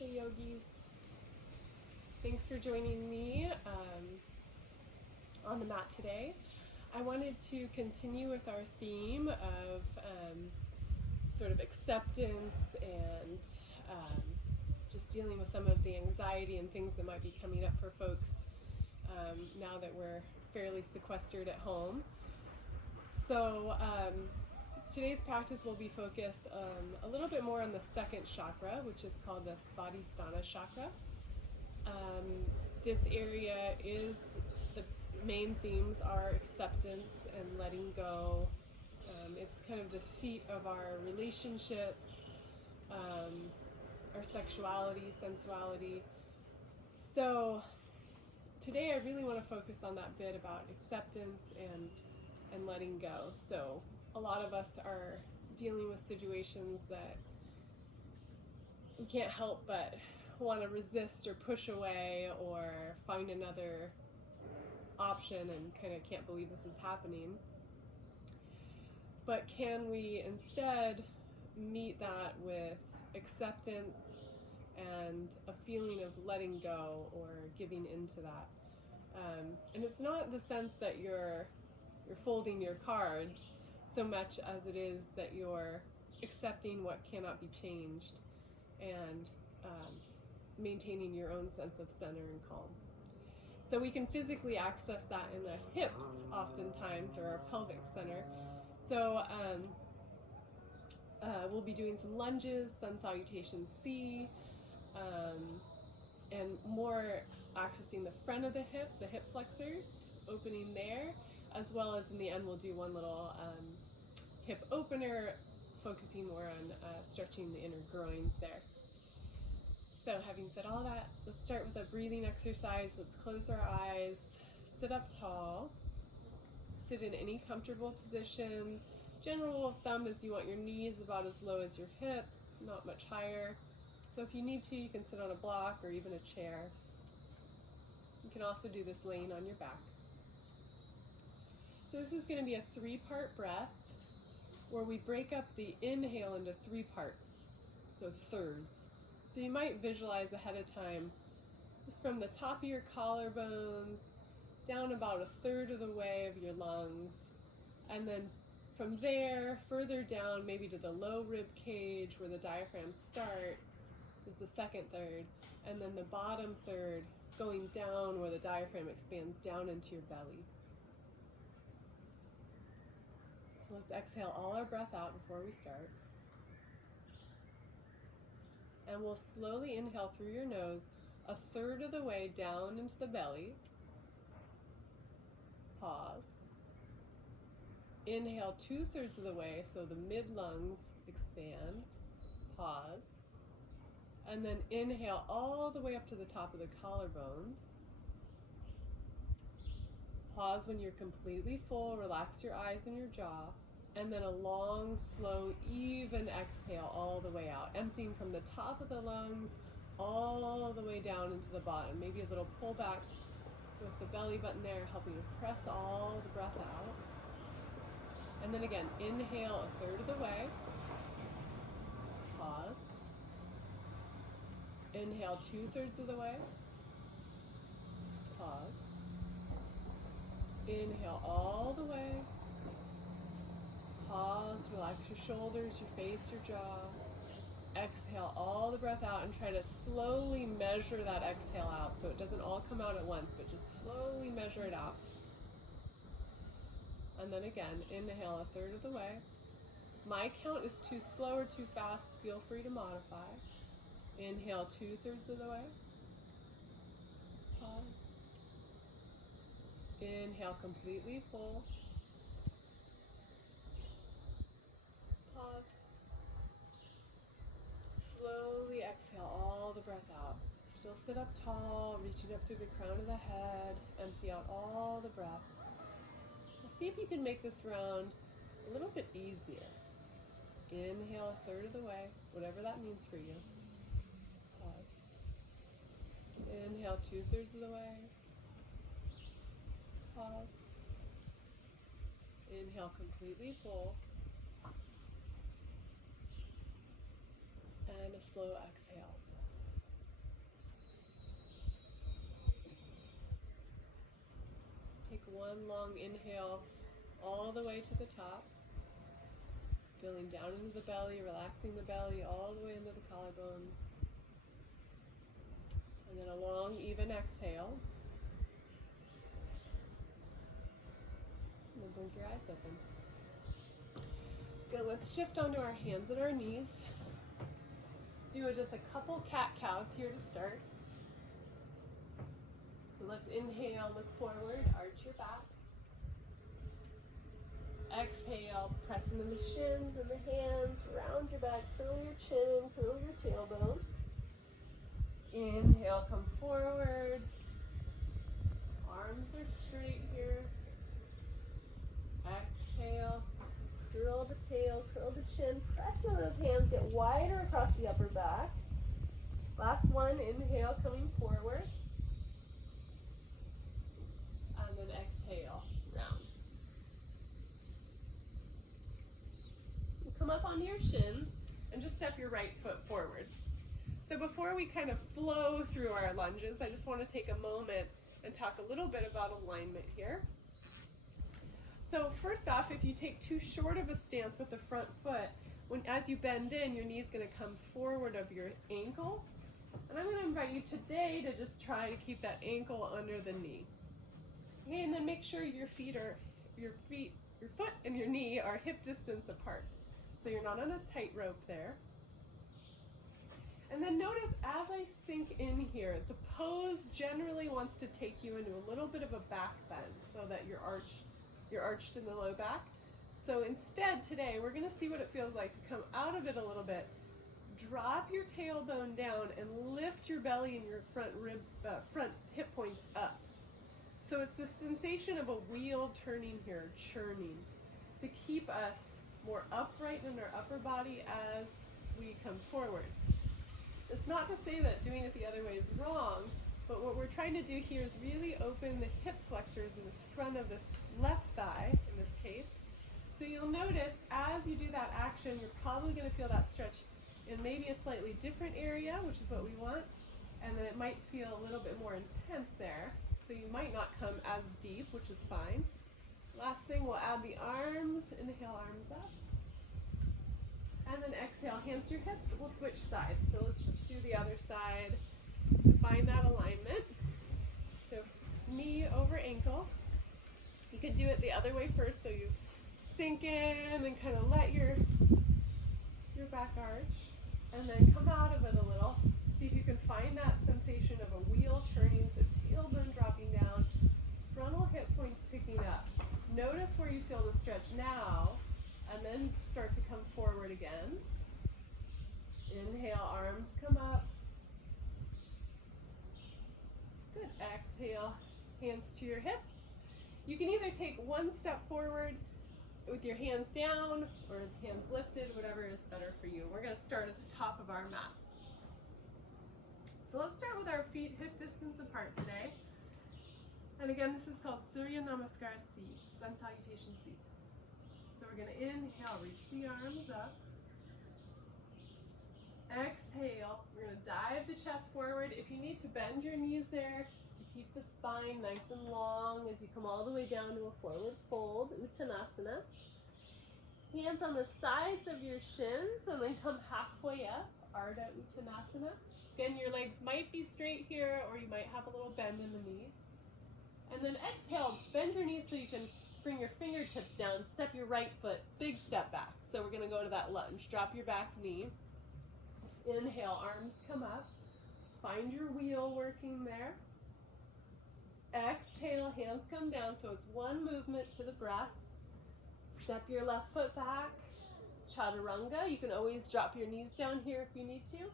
Namaste, yogis. Thanks for joining me on the mat today. I wanted to continue with our theme of sort of acceptance and just dealing with some of the anxiety and things that might be coming up for folks now that we're fairly sequestered at home. So today's practice will be focused a little bit more on the second chakra, which is called the Svadhisthana chakra. This area is, the main themes are acceptance and letting go. It's kind of the seat of our relationships, our sexuality, sensuality. So today I really want to focus on that bit about acceptance and letting go. So a lot of us are dealing with situations that we can't help but want to resist or push away or find another option and kind of can't believe this is happening. But can we instead meet that with acceptance and a feeling of letting go or giving into that? And it's not the sense that you're folding your cards so much as it is that you're accepting what cannot be changed and maintaining your own sense of center and calm. So we can physically access that in the hips oftentimes, or our pelvic center. So we'll be doing some lunges, sun salutation C, and more accessing the front of the hip flexors, opening there, as well as in the end we'll do one little hip opener, focusing more on stretching the inner groins there. So having said all that, let's start with a breathing exercise. Let's close our eyes, sit up tall, sit in any comfortable position. General rule of thumb is you want your knees about as low as your hips, not much higher. So if you need to, you can sit on a block or even a chair. You can also do this laying on your back. So this is going to be a 3-part breath where we break up the inhale into 3 parts, so thirds. So you might visualize ahead of time, just from the top of your collarbones, down about a third of the way of your lungs, and then from there, further down, maybe to the low rib cage where the diaphragm starts, is the second third, and then the bottom third going down where the diaphragm expands down into your belly. Let's exhale all our breath out before we start. And we'll slowly inhale through your nose a third of the way down into the belly. Pause. Inhale 2/3 of the way, so the mid-lungs expand. Pause. And then inhale all the way up to the top of the collarbones. Pause when you're completely full, relax your eyes and your jaw. And then a long, slow, even exhale all the way out, emptying from the top of the lungs all the way down into the bottom. Maybe a little pull back with the belly button there, helping you press all the breath out. And then again, inhale a third of the way. Pause. Inhale 2/3 of the way. Pause. Inhale all the way. Pause, relax your shoulders, your face, your jaw. Exhale all the breath out and try to slowly measure that exhale out so it doesn't all come out at once, but just slowly measure it out. And then again, inhale a third of the way. My count is too slow or too fast, feel free to modify. Inhale 2/3 of the way. Pause. Inhale completely full. Pause. Slowly exhale all the breath out. Still sit up tall, reaching up through the crown of the head. Empty out all the breath. Now see if you can make this round a little bit easier. Inhale a third of the way, whatever that means for you. Pause. Inhale 2/3 of the way. Pause. Inhale completely full. And a slow exhale. one long inhale all the way to the top. Feeling down into the belly, relaxing the belly all the way into the collarbones. And then a long, even exhale. And then blink your eyes open. Good, let's shift onto our hands and our knees. Do just a couple cat-cows here to start. So let's inhale, look forward, arch your back. Exhale, press into the shins and the hands, round your back, curl your chin, curl your tailbone. Inhale, come forward. Arms are straight here. Exhale, curl the tail, curl the chin, press into those hands, get wider across the upper back. Last one, inhale, coming forward. And then exhale, round. Come up onto your shins and just step your right foot forward. So before we kind of flow through our lunges, I just want to take a moment and talk a little bit about alignment here. So first off, if you take too short of a stance with the front foot, as you bend in, your knee's going to come forward of your ankle. And I'm going to invite you today to just try to keep that ankle under the knee. Okay, and then make sure your foot and your knee are hip distance apart. So you're not on a tightrope there. And then notice as I sink in here, the pose generally wants to take you into a little bit of a back bend so that you're arched in the low back. So instead today, we're going to see what it feels like to come out of it a little bit. Drop your tailbone down and lift your belly and your front hip points up. So it's the sensation of a wheel turning here, churning, to keep us more upright in our upper body as we come forward. It's not to say that doing it the other way is wrong, but what we're trying to do here is really open the hip flexors in this front of this left thigh, in this case. So you'll notice as you do that action, you're probably going to feel that stretch in maybe a slightly different area, which is what we want, and then it might feel a little bit more intense there. So you might not come as deep, which is fine. Last thing, we'll add the arms. Inhale, arms up. And then exhale, hands to your hips. We'll switch sides. So let's just do the other side to find that alignment. So knee over ankle. You could do it the other way first, so you sink in and kind of let your back arch, and then come out of it a little. See if you can find that sensation of a wheel turning, so tailbone dropping down, frontal hip points picking up. Notice where you feel the stretch now, and then start to come forward again. Inhale, arms come up. Good. Exhale, hands to your hips. You can either take one step forward with your hands down or hands lifted, whatever is better for you. We're going to start at the top of our mat. So let's start with our feet hip distance apart today. And again, this is called Surya Namaskar C, Sun Salutation C. So we're going to inhale, reach the arms up. Exhale, we're going to dive the chest forward. If you need to bend your knees there, to keep the spine nice and long as you come all the way down to a forward fold, Uttanasana. Hands on the sides of your shins and then come halfway up, Ardha Uttanasana. Again, your legs might be straight here or you might have a little bend in the knees. And then exhale, bend your knees so you can bring your fingertips down, step your right foot, big step back. So we're going to go to that lunge. Drop your back knee. Inhale, arms come up. Find your wheel working there. Exhale, hands come down, so it's one movement to the breath. Step your left foot back. Chaturanga, you can always drop your knees down here if you need to.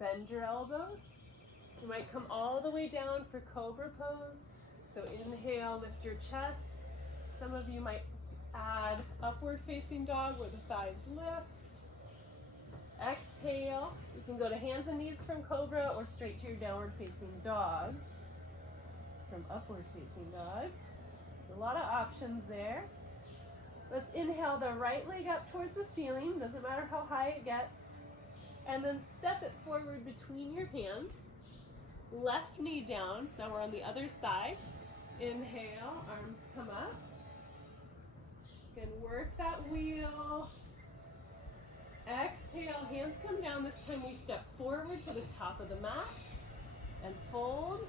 Bend your elbows. You might come all the way down for cobra pose. So inhale, lift your chest. Some of you might add upward facing dog where the thighs lift. Exhale, you can go to hands and knees from cobra or straight to your downward facing dog. From upward facing dog. A lot of options there. Let's inhale the right leg up towards the ceiling, doesn't matter how high it gets. And then step it forward between your hands. Left knee down, now we're on the other side. Inhale, arms come up. Again, work that wheel. Exhale, hands come down. This time we step forward to the top of the mat and fold.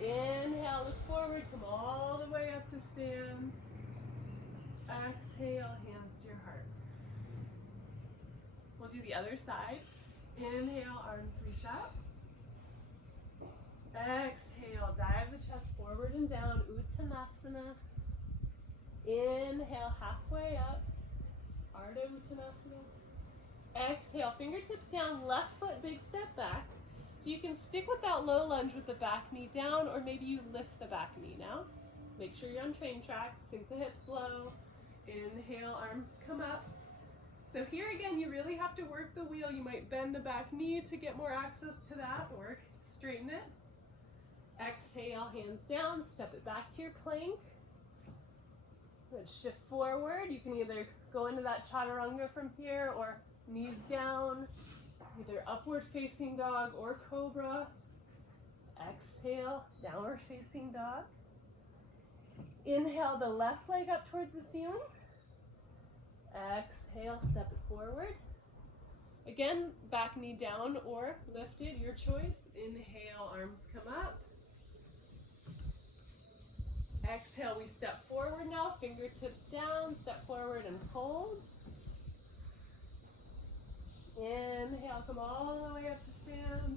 Inhale, look forward, come all the way up to stand. Exhale, hands to your heart. We'll do the other side. Inhale, arms reach up. Exhale, dive the chest forward and down, Uttanasana. Inhale, halfway up, Ardha Uttanasana. Exhale, fingertips down, left foot, big step back. So you can stick with that low lunge with the back knee down, or maybe you lift the back knee now. Make sure you're on train tracks, sink the hips low. Inhale, arms come up. So here again, you really have to work the wheel. You might bend the back knee to get more access to that, or straighten it. Exhale, hands down, step it back to your plank. Good, shift forward. You can either go into that chaturanga from here, or knees down, either upward facing dog or cobra. Exhale, downward facing dog. Inhale the left leg up towards the ceiling. Exhale, step it forward. Again, back knee down or lifted, your choice. Inhale, arms come up. Exhale, we step forward now, fingertips down, step forward and fold. Inhale, come all the way up to stand.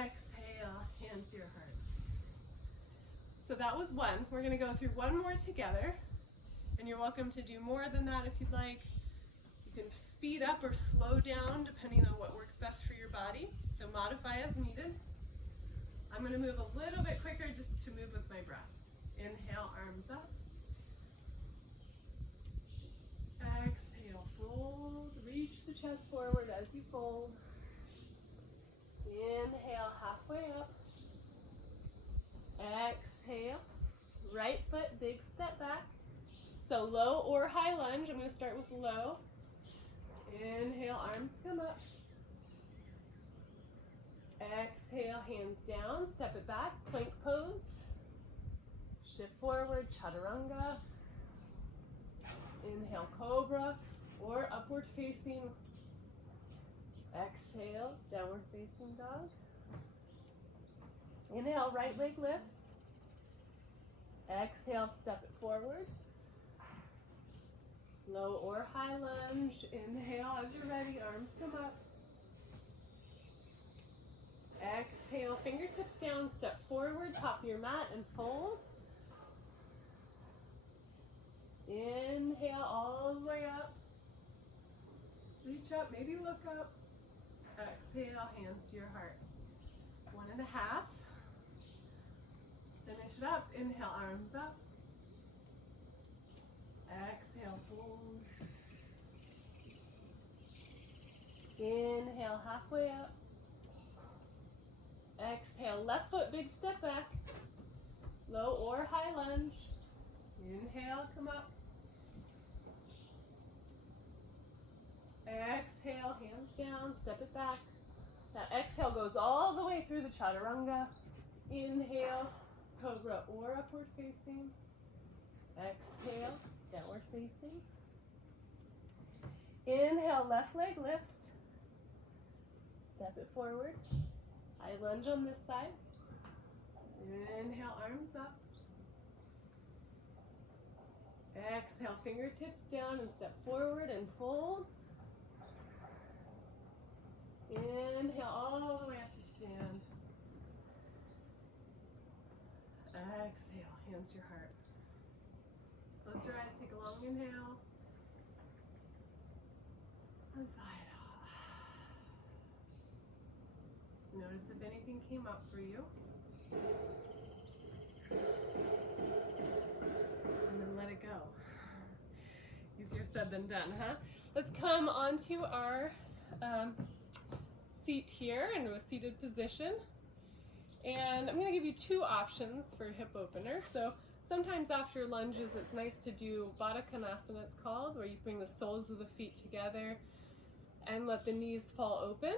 Exhale, hands to your heart. So that was one. We're going to go through one more together. And you're welcome to do more than that if you'd like. You can speed up or slow down depending on what works best for your body. So modify as needed. I'm going to move a little bit quicker just to move with my breath. Inhale, arms up. Exhale, fold. Reach the chest forward as you fold. Inhale, halfway up. Exhale. Right foot, big step back. So low or high lunge. I'm going to start with low. Inhale, arms come up. Exhale, hands down, step it back, plank pose. Shift forward, chaturanga. Inhale, cobra or upward facing. Exhale, downward facing dog. Inhale, right leg lifts. Exhale, step it forward. Low or high lunge. Inhale as you're ready, arms come up. Exhale, fingertips down, step forward, top of your mat and fold. Inhale all the way up. Reach up, maybe look up. Exhale, hands to your heart. 1.5. Finish it up. Inhale, arms up. Exhale, fold. Inhale, halfway up. Exhale, left foot, big step back. Low or high lunge. Inhale, come up. Exhale, hands down, step it back. That exhale goes all the way through the chaturanga. Inhale, cobra or upward facing. Exhale, downward facing. Inhale, left leg lifts. Step it forward. High lunge on this side. Inhale, arms up. Exhale, fingertips down and step forward and fold. Inhale all the way up to stand. Exhale, hands to your heart. Close your eyes, take a long inhale. And sigh it off. So notice if anything came up for you. And then let it go. Easier said than done, huh? Let's come onto our seat here into a seated position. And I'm going to give you two options for hip opener. So sometimes after lunges, it's nice to do Baddha Konasana, it's called, where you bring the soles of the feet together and let the knees fall open.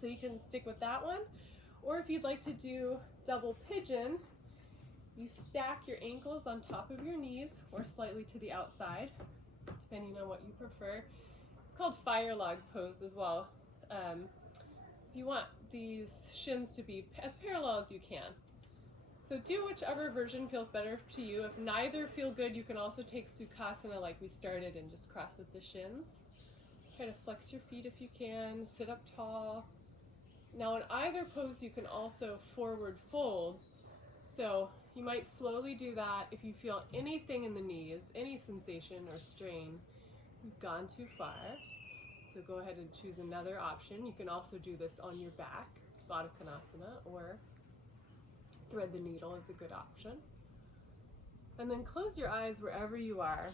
So you can stick with that one. Or if you'd like to do double pigeon, you stack your ankles on top of your knees or slightly to the outside, depending on what you prefer. It's called fire log pose as well. So you want these shins to be as parallel as you can. So do whichever version feels better to you. If neither feel good, you can also take Sukhasana like we started and just cross with the shins. Try to flex your feet if you can, sit up tall. Now in either pose, you can also forward fold. So you might slowly do that. If you feel anything in the knees, any sensation or strain, you've gone too far. So go ahead and choose another option. You can also do this on your back, Baddha Konasana, or thread the needle is a good option. And then close your eyes wherever you are.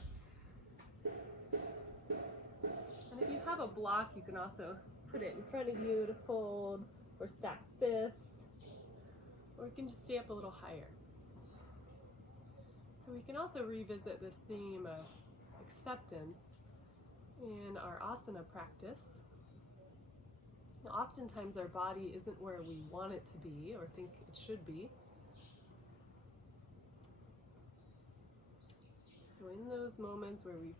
And if you have a block, you can also put it in front of you to fold, or stack fists, or you can just stay up a little higher. So we can also revisit this theme of acceptance in our asana practice. Now, oftentimes our body isn't where we want it to be or think it should be. So in those moments where we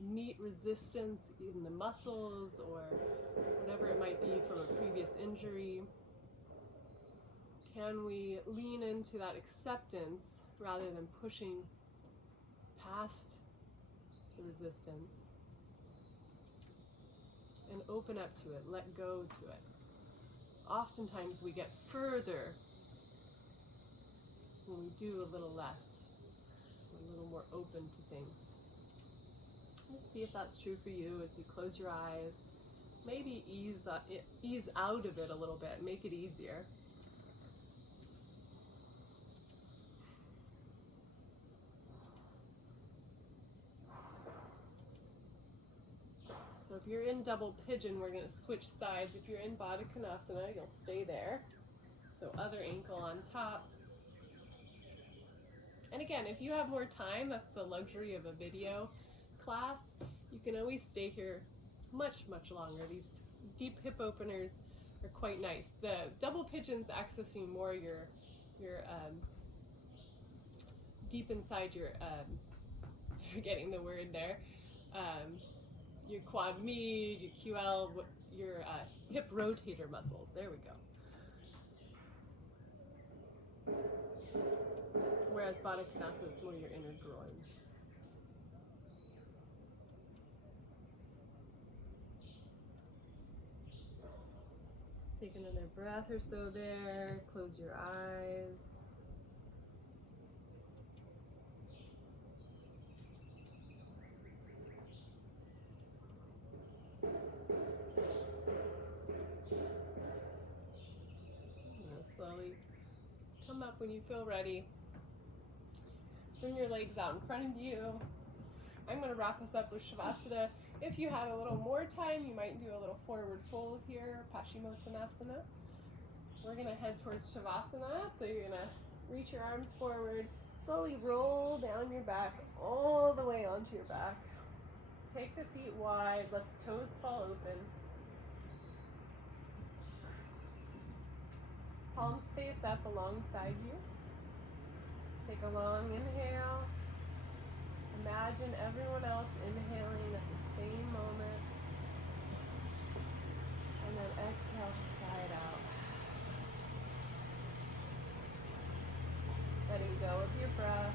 meet resistance in the muscles or whatever it might be from a previous injury, can we lean into that acceptance rather than pushing past the resistance and open up to it, let go to it. Oftentimes we get further when we do a little less, a little more open to things. Let's see if that's true for you as you close your eyes. Maybe ease out of it a little bit, make it easier. So if you're in double pigeon, we're going to switch sides. If you're in Baddha Konasana, you'll stay there. So other ankle on top. And again, if you have more time, that's the luxury of a video class. You can always stay here much, much longer. These deep hip openers are quite nice. The double pigeon's accessing more your deep inside your, forgetting the word there, your quad med, your QL, your hip rotator muscles. There we go. Whereas Baddha Konasana is more your inner groin. Take another breath or so there. Close your eyes. Slowly come up when you feel ready. Bring your legs out in front of you. I'm going to wrap us up with Savasana. If you have a little more time, you might do a little forward fold here, Paschimottanasana. We're going to head towards Savasana, so you're going to reach your arms forward, slowly roll down your back all the way onto your back. Take the feet wide, let the toes fall open. Palms face up alongside you. Take a long inhale. Imagine everyone else inhaling at the same moment. And then exhale to side out. Letting go of your breath.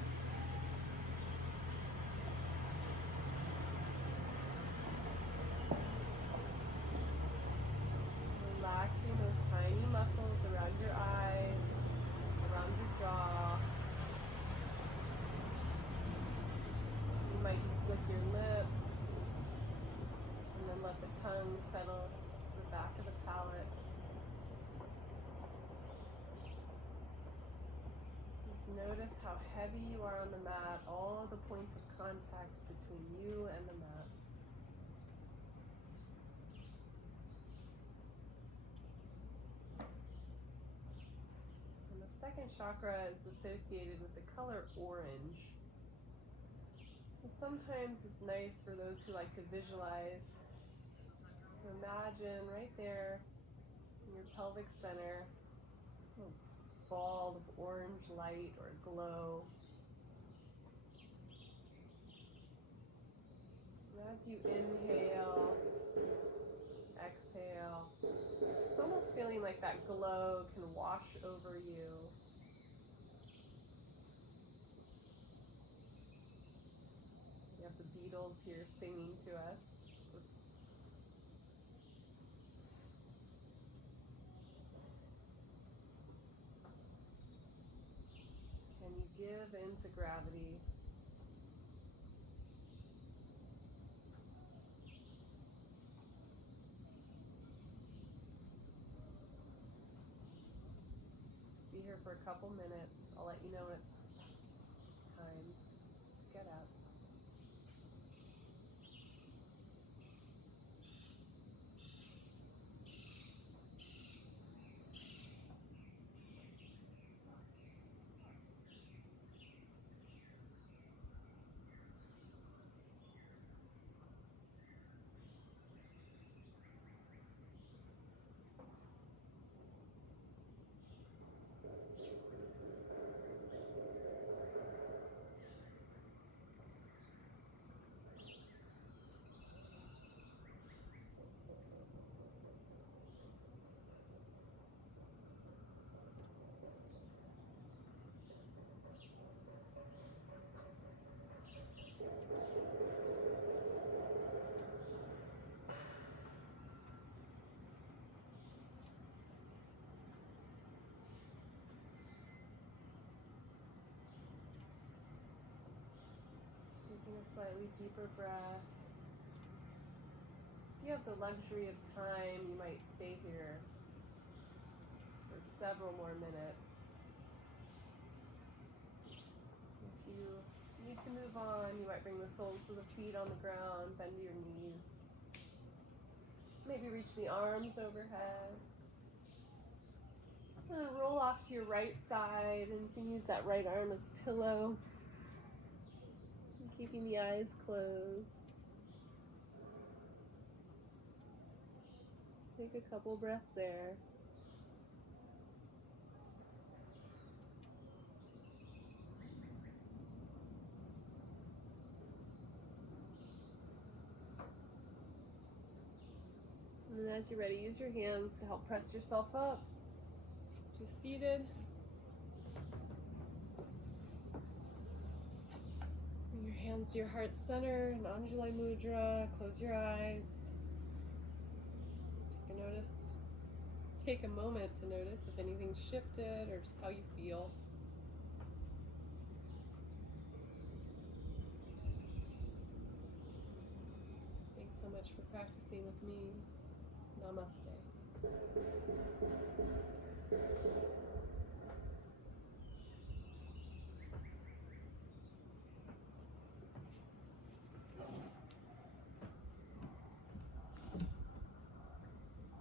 Relaxing those tiny muscles around your eyes, around your jaw. You might just lick your lips and then let the tongue settle to the back of the palate. Just notice how heavy you are on the mat, all the points of contact between you and the mat. And the second chakra is associated with the color orange. And sometimes it's nice for those who like to visualize, to imagine right there in your pelvic center ball of orange light or glow. And as you inhale, exhale, it's almost feeling like that glow can wash over you. We have the Beatles here singing to us. Can you give into gravity? Be here for a couple minutes. I'll let you know when it's time to get up. Taking a slightly deeper breath. If you have the luxury of time, you might stay here for several more minutes. If you need to move on, you might bring the soles of the feet on the ground, bend your knees. Maybe reach the arms overhead. Roll off to your right side, and you can use that right arm as a pillow. And keeping the eyes closed. Take a couple breaths there. And then as you're ready, use your hands to help press yourself up to seated. Bring your hands to your heart center, an Anjali Mudra. Close your eyes. Take a moment to notice if anything's shifted or just how you feel. Thanks so much for practicing with me. Namaste.